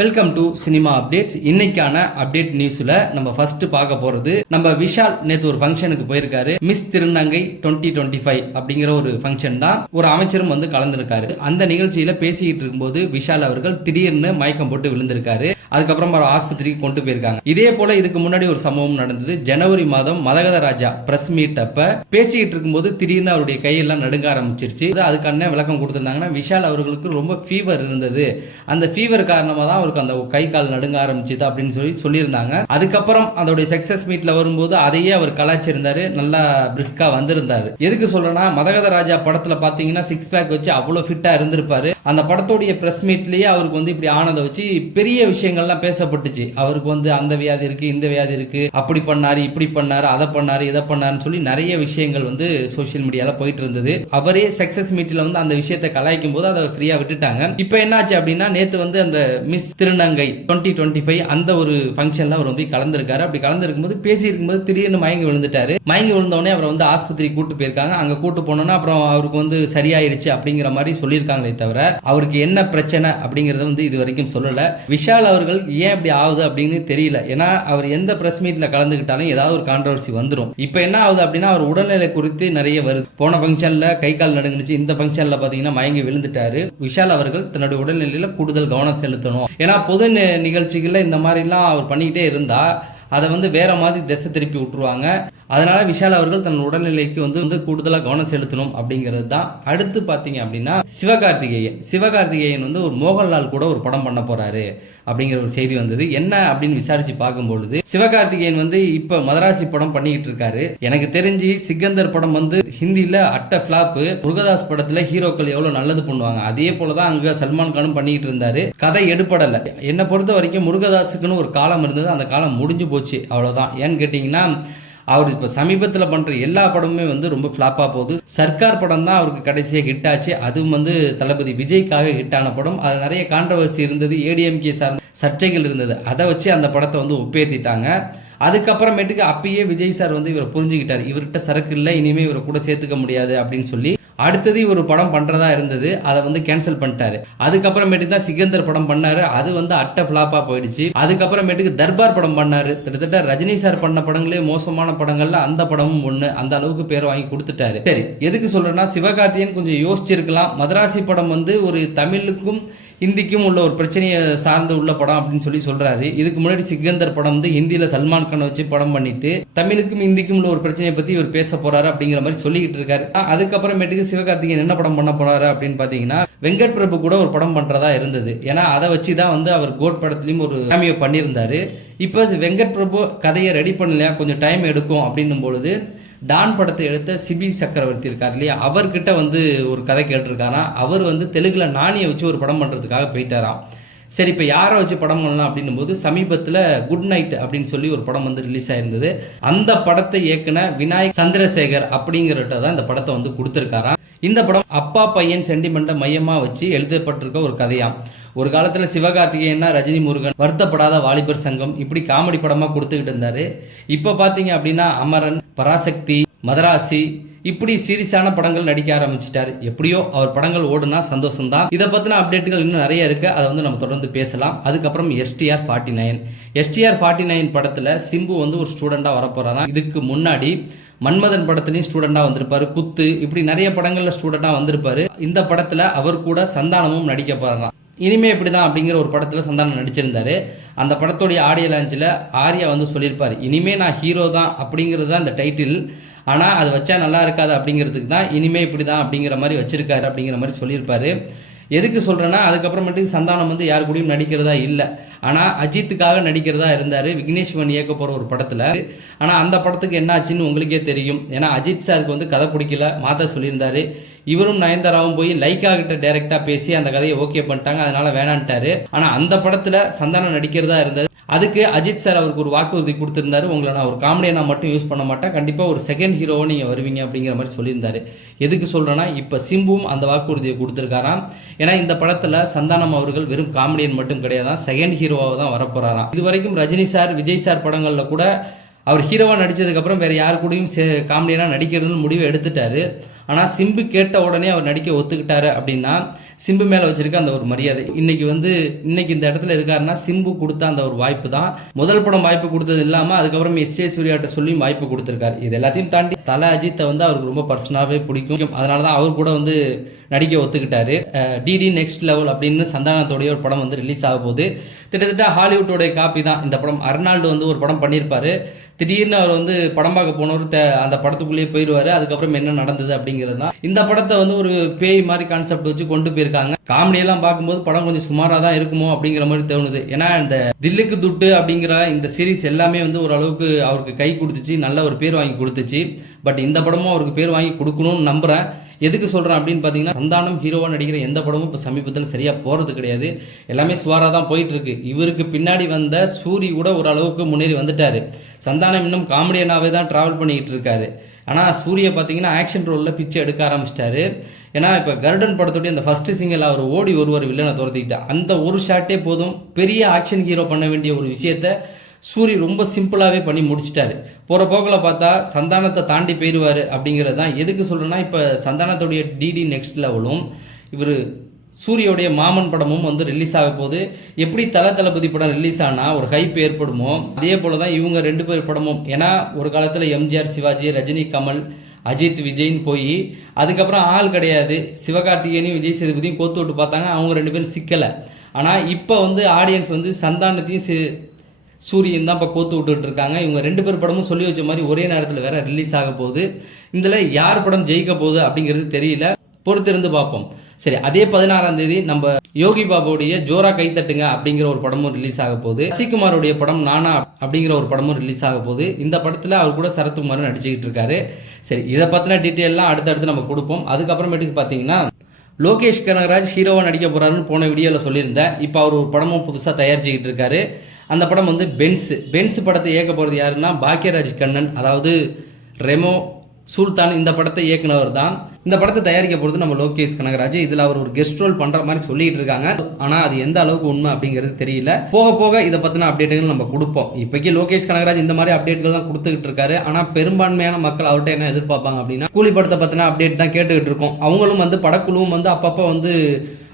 Welcome to cinema updates. இன்னைக்கான update நியூஸ்ல நம்ம ஃபர்ஸ்ட் பார்க்க போறது, நம்ம விஷால் நேத்து ஒரு ஃபங்க்ஷனுக்கு போயிருக்காரு. மிஸ் திருநங்கை 2025 அப்படிங்கிற ஒரு ஃபங்க்ஷன் தான். ஒரு அமைச்சரும் வந்து கலந்துருக்காரு. அந்த நிகழ்ச்சியில பேசிக்கிட்டு இருக்கும்போது விஷால் அவர்கள் திடீர்னு மயக்கம் போட்டு விழுந்திருக்காரு. அதுக்கப்புறம் அவர் ஆஸ்பத்திரிக்கு கொண்டு போயிருக்காங்க. இதே போல இதுக்கு முன்னாடி ஒரு சம்பவம் நடந்தது. ஜனவரி மாதம் மரகத ராஜா பிரஸ் மீட் அப்ப பேசிக்கிட்டு இருக்கும்போது திடீர்னு அவருடைய கையெல்லாம் நடுங்க ஆரம்பிச்சிருச்சு. அதுக்கான விளக்கம் கொடுத்திருந்தாங்கன்னா, விஷால் அவர்களுக்கு ரொம்ப ஃபீவர் இருந்தது. அந்த ஃபீவர் காரணமா தான் அவருக்கு அந்த கை கால் நடுங்க ஆரம்பிச்சது அப்படின்னு சொல்லியிருந்தாங்க. அதுக்கப்புறம் அதோடைய சக்சஸ் மீட்ல வரும்போது அதையே அவர் கலாச்சிருந்தாரு. நல்லா பிரிஸ்கா வந்திருந்தாரு. எதுக்கு சொல்றேன்னா, மரகத ராஜா படத்துல பாத்தீங்கன்னா சிக்ஸ் பேக் வச்சு அவ்வளவு ஃபிட்டா இருந்திருப்பாரு. அந்த படத்தோடைய பிரஸ் மீட்லயே அவருக்கு வந்து இப்படி ஆனதை வச்சு பெரிய விஷயங்கள்லாம் பேசப்பட்டுச்சு. அவருக்கு வந்து அந்த வியாதி இருக்கு, இந்த வியாதி இருக்கு, அப்படி பண்ணாரு, இப்படி பண்ணாரு, அதை பண்ணாரு, இதை பண்ணாருன்னு சொல்லி நிறைய விஷயங்கள் வந்து சோசியல் மீடியால போயிட்டு இருந்தது. அவரே சக்சஸ் மீட்ல வந்து அந்த விஷயத்தை கலாய்க்கும் போது அதை ஃப்ரீயா விட்டுட்டாங்க. இப்ப என்னாச்சு அப்படின்னா, நேத்து வந்து அந்த மிஸ் திருநங்கை 2025 அந்த ஒரு ஃபங்க்ஷன்ல அவர் வந்து கலந்துருக்காரு. அப்படி கலந்துருக்கும் போது பேசி இருக்கும்போது திடீர்னு மயங்கி விழுந்துட்டாரு. மயங்கி விழுந்தோடனே அவரை வந்து ஆஸ்பத்திரி கூட்டு போயிருக்காங்க. அங்க கூட்டு போனோன்னா அப்புறம் அவருக்கு வந்து சரியாயிடுச்சு அப்படிங்கிற மாதிரி சொல்லியிருக்காங்களே தவிர அவருக்கு என்ன பிரச்சனை அப்படிங்கறத வந்து இது வரைக்கும் சொல்லல. விஷால் அவர்கள் ஏன் இப்படி ஆகுது அப்படின்னு தெரியல. ஏன்னா அவர் எந்த பிரஸ் மீட்ல கலந்துக்கிட்டாலும் ஏதாவது ஒரு கான்ட்ரவர்சி வந்துடும். இப்ப என்ன ஆகுது அப்படின்னா, அவர் உடல்நிலை குறித்து நிறைய வருது. போன ஃபங்க்ஷன்ல கை கால் நடுங்குச்சு, இந்த ஃபங்க்ஷன்ல பாத்தீங்கன்னா மயங்கி விழுந்துட்டாரு. விஷால் அவர்கள் தன்னுடைய உடல்நிலையில கூடுதல் கவனம் செலுத்தணும். ஏன்னா பொது நிகழ்ச்சிகள்ல இந்த மாதிரிலாம் அவர் பண்ணிக்கிட்டே இருந்தா அதை வந்து வேற மாதிரி திசை திருப்பி விட்டுருவாங்க. அதனால விஷால் அவர்கள் தன் உடல்நிலைக்கு வந்து கூடுதலாக கவனம் செலுத்தணும் அப்படிங்கிறது தான். அடுத்து பார்த்தீங்க அப்படின்னா, சிவகார்த்திகேயன் வந்து ஒரு மோகன்லால் கூட ஒரு படம் பண்ண போறாரு அப்படிங்கிற ஒரு செய்தி வந்தது. என்ன அப்படின்னு விசாரிச்சு பார்க்கும்பொழுது, சிவகார்த்திகேயன் வந்து இப்ப மதராசி படம் பண்ணிக்கிட்டு இருக்காரு. எனக்கு தெரிஞ்சு சிக்கந்தர் படம் வந்து ஹிந்தியில அட்ட பிளாப். முருகதாஸ் படத்துல ஹீரோக்கள் எவ்வளவு நல்லது பண்ணுவாங்க, அதே போலதான் அங்க சல்மான் கானும் பண்ணிக்கிட்டு இருந்தாரு. கதை எடுப்படல. என்னை பொறுத்த வரைக்கும் முருகதாஸுக்குன்னு ஒரு காலம் இருந்தது, அந்த காலம் முடிஞ்சு போச்சு, அவ்வளவுதான். ஏன்னு கேட்டீங்கன்னா, அவர் இப்போ சமீபத்தில் பண்ணுற எல்லா படமுமே வந்து ரொம்ப ஃப்ளாப்பாக போகுது. சர்க்கார் படம் தான் அவருக்கு கடைசியாக ஹிட் ஆச்சு. அதுவும் வந்து தளபதி விஜய்க்காக ஹிட் ஆன படம். அது நிறைய கான்ட்ரவர்சி இருந்தது, ஏடிஎம்கே சார்ந்த சர்ச்சைகள் இருந்தது. அதை வச்சு அந்த படத்தை வந்து ஒப்பேத்திட்டாங்க. அதுக்கப்புறமேட்டுக்கு அப்பயே விஜய் சார் வந்து இவரை புரிஞ்சுக்கிட்டார். இவர்கிட்ட சரக்கு இல்லை, இனிமேல் இவரை கூட சேர்த்துக்க முடியாது அப்படின்னு சொல்லி அடுத்தது ஒரு படம் பண்றதா இருந்தது, அதை வந்து கேன்சல் பண்ணிட்டாரு. அதுக்கப்புறமேட்டுக்கு தான் சிக்கந்தர் படம் பண்ணாரு. அது வந்து அட்ட ஃபிளாப்பா போயிடுச்சு. அதுக்கப்புறமேட்டுக்கு தர்பார் படம் பண்ணாரு. கிட்டத்தட்ட ரஜினி சார் பண்ண படங்களே மோசமான படங்கள்ல அந்த படமும் ஒண்ணு. அந்த அளவுக்கு பேர் வாங்கி கொடுத்துட்டாரு. சரி, எதுக்கு சொல்றேன்னா, சிவகார்த்திகேயன் கொஞ்சம் யோசிச்சிருக்கலாம். மதராசி படம் வந்து ஒரு தமிழுக்கும் ஹிந்திக்கும் உள்ள ஒரு பிரச்சனையை சார்ந்து உள்ள படம் அப்படின்னு சொல்லி சொல்றாரு. இதுக்கு முன்னாடி சிக்கந்தர் படம் வந்து ஹிந்தியில சல்மான் கான் வச்சு படம் பண்ணிட்டு தமிழுக்கும் ஹிந்திக்கும் உள்ள ஒரு பிரச்சனையை பத்தி இவர் பேச போறாரு அப்படிங்கிற மாதிரி சொல்லிக்கிட்டு இருக்காரு. அதுக்கப்புறமேட்டுக்கு சிவகார்த்திகேயன் என்ன படம் பண்ண போறாரு அப்படின்னு பாத்தீங்கன்னா, வெங்கட் பிரபு கூட ஒரு படம் பண்றதா இருந்தது. ஏன்னா அதை வச்சுதான் வந்து அவர் கோட் படத்திலையும் ஒரு கேமியோ பண்ணியிருந்தாரு. இப்போ வெங்கட் பிரபு கதையை ரெடி பண்ணலையா, கொஞ்சம் டைம் எடுக்கும் அப்படின்னும் பொழுது டான் படத்தை எடுத்த சிபி சக்கரவர்த்தி இருக்கார் இல்லையா, அவர்கிட்ட வந்து ஒரு கதை கேட்டிருக்காராம். அவர் வந்து தெலுங்குல நானியை வச்சு ஒரு படம் பண்றதுக்காக போயிட்டாராம். சரி, இப்போ யாரை வச்சு படம் பண்ணலாம் அப்படின்னும் போது சமீபத்தில் குட் நைட் அப்படின்னு சொல்லி ஒரு படம் வந்து ரிலீஸ் ஆயிருந்தது. அந்த படத்தை இயக்குன விநாயக் சந்திரசேகர் அப்படிங்கிறத தான் இந்த படத்தை வந்து கொடுத்துருக்காராம். இந்த படம் அப்பா பையன் சென்டிமெண்ட்டை மையமாக வச்சு எழுதப்பட்டிருக்க ஒரு கதையாம். ஒரு காலத்தில் சிவகார்த்திகேயன்னா ரஜினி முருகன், வருத்தப்படாத வாலிபர் சங்கம், இப்படி காமெடி படமாக கொடுத்துக்கிட்டு இருந்தாரு. இப்போ பார்த்தீங்க அப்படின்னா அமரன், பராசக்தி, மதராசி, இப்படி சீரியஸான படங்கள் நடிக்க ஆரம்பிச்சிட்டாரு. எப்படியோ அவர் படங்கள் ஓடுனா சந்தோஷம்தான். இதை பற்றின அப்டேட்டுகள் இன்னும் நிறைய இருக்கு, அதை வந்து நம்ம தொடர்ந்து பேசலாம். அதுக்கப்புறம் எஸ்டிஆர் 49 படத்தில் சிம்பு வந்து ஒரு ஸ்டூடெண்டாக வரப்போறாராம். இதுக்கு முன்னாடி மன்மதன் படத்துலையும் ஸ்டூடெண்டா வந்திருப்பாரு, குத்து, இப்படி நிறைய படங்கள்ல ஸ்டூடெண்டா வந்திருப்பாரு. இந்த படத்துல அவர் கூட சந்தானமும் நடிக்க போறாராம். இனிமே இப்படிதான் அப்படிங்கிற ஒரு படத்துல சந்தானம் நடிச்சிருந்தாரு. அந்த படத்துடைய ஆடியோ லான்ச்சில் ஆர்யா வந்து சொல்லியிருப்பாரு, இனிமே நான் ஹீரோ தான் அப்படிங்கிறது தான் அந்த டைட்டில், ஆனால் அது வச்சா நல்லா இருக்காது அப்படிங்கிறதுக்கு தான் இனிமே இப்படி தான் அப்படிங்கிற மாதிரி வச்சிருக்காரு அப்படிங்கிற மாதிரி சொல்லியிருப்பாரு. எதுக்கு சொல்கிறேன்னா, அதுக்கப்புறமேட்டுக்கு சந்தானம் வந்து யார் கூடயும் நடிக்கிறதா இல்லை. ஆனால் அஜித்துக்காக நடிக்கிறதா இருந்தார் விக்னேஷ்வன் இயக்க போகிற ஒரு படத்தில். ஆனால் அந்த படத்துக்கு என்ன ஆச்சுன்னு உங்களுக்கே தெரியும். ஏன்னா அஜித் சாருக்கு வந்து கதை பிடிக்கல, மாற்ற சொல்லியிருந்தாரு. இவரும் நயன்தாராவும் போய் லைக்கா கிட்ட டைரக்டா பேசி அந்த கதையை ஓகே பண்ணிட்டாங்க, அதனால வேணான்ட்டாரு. ஆனால் அந்த படத்தில் சந்தானம் நடிக்கிறதா இருந்தது. அதுக்கு அஜித் சார் அவருக்கு ஒரு வாக்குறுதி கொடுத்திருந்தாரு, உங்களை நான் ஒரு காமெடியை மட்டும் யூஸ் பண்ண மாட்டேன், கண்டிப்பாக ஒரு செகண்ட் ஹீரோவை நீங்கள் வருவீங்க அப்படிங்கிற மாதிரி சொல்லியிருந்தாரு. எதுக்கு சொல்கிறேன்னா, இப்போ சிம்புவும் அந்த வாக்குறுதியை கொடுத்துருக்காராம். ஏன்னா இந்த படத்தில் சந்தானம் அவர்கள் வெறும் காமெடியன் மட்டும் கிடையாதான், செகண்ட் ஹீரோவாக தான் வரப்போறாராம். இது வரைக்கும் ரஜினி சார், விஜய் சார் படங்களில் கூட அவர் ஹீரோவாக நடித்ததுக்கப்புறம் வேறு யார் கூடயும் காமெடியனாக நடிக்கிறதுன்னு முடிவு எடுத்துட்டாரு. ஆனால் சிம்பு கேட்ட உடனே அவர் நடிக்க ஒத்துக்கிட்டாரு அப்படின்னா சிம்பு மேலே வச்சிருக்க அந்த ஒரு மரியாதை இன்னைக்கு இந்த இடத்துல இருக்காருன்னா சிம்பு கொடுத்த அந்த ஒரு வாய்ப்பு தான். முதல் படம் வாய்ப்பு கொடுத்தது இல்லாமல் அதுக்கப்புறம் எஸ்.ஜே. சூர்யாட்ட சொல்லியும் வாய்ப்பு கொடுத்துருக்காரு. இது எல்லாத்தையும் தாண்டி தல அஜித்தை வந்து அவருக்கு ரொம்ப பர்சனலாகவே பிடிக்கும். அதனால தான் அவர் கூட வந்து நடிக்க ஒத்துக்கிட்டாரு. டிடி நெக்ஸ்ட் லெவல் அப்படின்னு சந்தானத்தோடைய ஒரு படம் வந்து ரிலீஸ் ஆக போகுது. கிட்டத்தட்ட ஹாலிவுட்டோடைய காப்பி தான் இந்த படம். அர்னால்டு வந்து ஒரு படம் பண்ணியிருப்பாரு. திடீர்னு அவர் வந்து படம் பார்க்க போனவர் அந்த படத்துக்குள்ளேயே போயிடுவார். அதுக்கப்புறம் என்ன நடந்தது அப்படிங்கிறது தான். இந்த படத்தை வந்து ஒரு பேய் மாதிரி கான்செப்ட் வச்சு கொண்டு போயிருக்காங்க. காமெடியெல்லாம் பார்க்கும்போது படம் கொஞ்சம் சுமாராக தான் இருக்குமோ அப்படிங்கிற மாதிரி தோணுது. ஏன்னா இந்த தில்லுக்கு துட்டு அப்படிங்கிற இந்த சீரீஸ் எல்லாமே வந்து ஓரளவுக்கு அவருக்கு கை கொடுத்துச்சு, நல்ல ஒரு பேர் வாங்கி கொடுத்துச்சு. பட் இந்த படமும் அவருக்கு பேர் வாங்கி கொடுக்கணும்னு நம்புகிறேன். எதுக்கு சொல்கிறேன் அப்படின்னு பார்த்தீங்கன்னா, சந்தானம் ஹீரோவாக நடிக்கிற எந்த படமும் இப்போ சமீபத்தில் சரியாக போகிறது கிடையாது. எல்லாமே சுவாராக தான் போயிட்டுருக்கு. இவருக்கு பின்னாடி வந்த சூரி கூட ஓரளவுக்கு முன்னேறி வந்துட்டார். சந்தானம் இன்னும் காமெடியனாகவே தான் ட்ராவல் பண்ணிக்கிட்டு இருக்காரு. ஆனால் சூரியை பார்த்தீங்கன்னா ஆக்ஷன் ரோலில் பிச்சை எடுக்க ஆரம்பிச்சிட்டாரு. ஏன்னா இப்போ கருடன் படத்துடைய அந்த ஃபர்ஸ்ட் சிங்கிள் அவர் ஓடி ஒருவர் வில்லனை துரத்திக்கிட்டார். அந்த ஒரு ஷாட்டே போதும். பெரிய ஆக்ஷன் ஹீரோ பண்ண வேண்டிய ஒரு விஷயத்த சூரி ரொம்ப சிம்பிளாகவே பண்ணி முடிச்சிட்டாரு. போகிற போக்கில் பார்த்தா சந்தானத்தை தாண்டி போயிடுவார் அப்படிங்கிறது தான். எதுக்கு சொல்கிறேன்னா, இப்போ சந்தானத்துடைய டிடி நெக்ஸ்ட் லெவலும் இவர் சூரியோடைய மாமன் படமும் வந்து ரிலீஸ் ஆக போகுது. எப்படி தளபதி படம் ரிலீஸ் ஆனால் ஒரு ஹைப் ஏற்படுமோ அதே போல் தான் இவங்க 2 பேர் படமும். ஏன்னா ஒரு காலத்தில் எம்ஜிஆர் சிவாஜி, ரஜினி கமல், அஜித் விஜய்ன்னு போய் அதுக்கப்புறம் ஆள் கிடையாது. சிவகார்த்திகேயனையும் விஜய் சேதுபதியும் கோத்து விட்டு பார்த்தாங்க. அவங்க 2 பேரும் சிக்கலை. ஆனால் இப்போ வந்து ஆடியன்ஸ் வந்து சந்தானத்தையும் சூரியன் தான் இப்போ கோத்து விட்டுட்டு இருக்காங்க. இவங்க 2 பேர் படமும் சொல்லி வச்ச மாதிரி ஒரே நேரத்தில் வேற ரிலீஸ் ஆக போகுது. இதில் யார் படம் ஜெயிக்க போகுது அப்படிங்கிறது தெரியல, பொறுத்திருந்து பார்ப்போம். சரி, அதே 16ஆம் தேதி நம்ம யோகி பாபுடைய ஜோரா கைத்தட்டுங்க அப்படிங்கிற ஒரு படமும் ரிலீஸ் ஆக போகுது. சசிகுமாரோடைய படம் நானா அப்படிங்கிற ஒரு படமும் ரிலீஸ் ஆக போகுது. இந்த படத்தில் அவர் கூட சரத்குமார் நடிச்சுக்கிட்டு இருக்காரு. சரி, இதை பற்றின டீட்டெயிலாம் அடுத்தடுத்து நம்ம கொடுப்போம். அதுக்கப்புறமேட்டுக்கு பார்த்தீங்கன்னா, லோகேஷ் கனகராஜ் ஹீரோவாக நடிக்க போகிறாருன்னு போன வீடியோவில் சொல்லியிருந்தேன். இப்போ அவர் ஒரு படமும் புதுசாக தயாரிச்சுக்கிட்டு இருக்காரு. அந்த படம் வந்து பென்ஸ் படத்தை இயக்க போகிறது யாருன்னா பாக்யராஜ் கண்ணன், அதாவது ரெமோ சுல்தான் இந்த படத்தை இயக்குனவர் தான். இந்த படத்தை தயாரிக்க போகிறது நம்ம லோகேஷ் கனகராஜ். இதில் அவர் ஒரு கெஸ்ட் ரோல் பண்ணுற மாதிரி சொல்லிட்டு இருக்காங்க. ஆனால் அது எந்த அளவுக்கு உண்மை அப்படிங்கிறது தெரியல. போக போக இதை பற்றின அப்டேட்டுகள் நம்ம கொடுப்போம். இப்போக்கி லோகேஷ் கனகராஜ் இந்த மாதிரி அப்டேட்கள் தான் கொடுத்துக்கிட்டு இருக்காரு. ஆனால் பெரும்பான்மையான மக்கள் அவர்கிட்ட என்ன எதிர்பார்ப்பாங்க அப்படின்னா, கூலி படத்தை பற்றின அப்டேட் தான் கேட்டுக்கிட்டு இருக்கோம். அவங்களும் வந்து படக்குழுவும் வந்து அப்பப்போ வந்து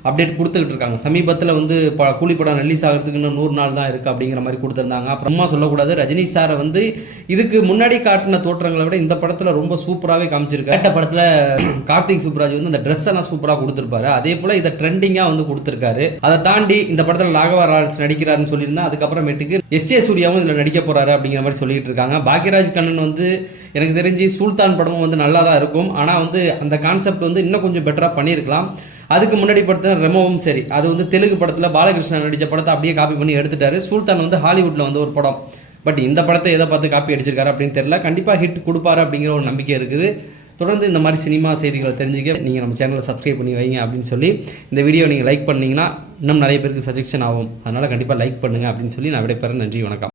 அப்டேட் கொடுத்துக்கிட்டு இருக்காங்க. சமீபத்தில் வந்து கூலி படம் ரிலீஸ் ஆகிறதுக்கு இன்னும் 100 நாள் தான் இருக்குது அப்படிங்கிற மாதிரி கொடுத்துருந்தாங்க. அப்புறமா சொல்லக்கூடாது, ரஜினி சாரை வந்து இதுக்கு முன்னாடி காட்டின தோற்றங்களை விட இந்த படத்தில் ரொம்ப சூப்பராகவே காமிச்சிருக்காரு. கேட்ட படத்தில் கார்த்திக் சுப்ராஜ் வந்து அந்த ட்ரெஸ் எல்லாம் சூப்பராக கொடுத்துருப்பாரு. அதே போல் இதை ட்ரெண்டிங்காக வந்து கொடுத்துருக்காரு. அதை தாண்டி இந்த படத்தில் ராகவா லாரன்ஸ் நடிக்கிறாருன்னு சொல்லியிருந்தா, அதுக்கப்புறமேட்டுக்கு எஸ்.ஜே. சூர்யாவும் இதில் நடிக்க போகிறாரு அப்படிங்கிற மாதிரி சொல்லிட்டு இருக்காங்க. பாக்யராஜ் கண்ணன் வந்து எனக்கு தெரிஞ்சு சுல்தான் படமும் வந்து நல்லா தான் இருக்கும். ஆனால் வந்து அந்த கான்செப்ட் வந்து இன்னும் கொஞ்சம் பெட்டராக பண்ணியிருக்கலாம். அதுக்கு முன்னாடி படத்தில் ரெமோவும் சரி, அது வந்து தெலுங்கு படத்தில் பாலகிருஷ்ணன் நடித்த படத்தை அப்படியே காப்பி பண்ணி எடுத்துட்டாரு. சுல்தான் வந்து ஹாலிவுட்டில் வந்து ஒரு படம். பட் இந்த படத்தை எதை பார்த்து காப்பி அடிச்சிருக்காரு அப்படின்னு தெரியல. கண்டிப்பாக ஹிட் கொடுப்பாரு அப்படிங்கிற ஒரு நம்பிக்கை இருக்குது. தொடர்ந்து இந்த மாதிரி சினிமா செய்திகளை தெரிஞ்சுக்க நீங்கள் நம்ம சேனலை சப்ஸ்கிரைப் பண்ணி வைங்க அப்படின்னு சொல்லி, இந்த வீடியோ நீங்கள் லைக் பண்ணிங்கன்னா இன்னும் நிறைய பேருக்கு சஜெக்ஷன் ஆகும். அதனால் கண்டிப்பாக லைக் பண்ணுங்கள் அப்படின்னு சொல்லி நான் விடைபெறேன். நன்றி, வணக்கம்.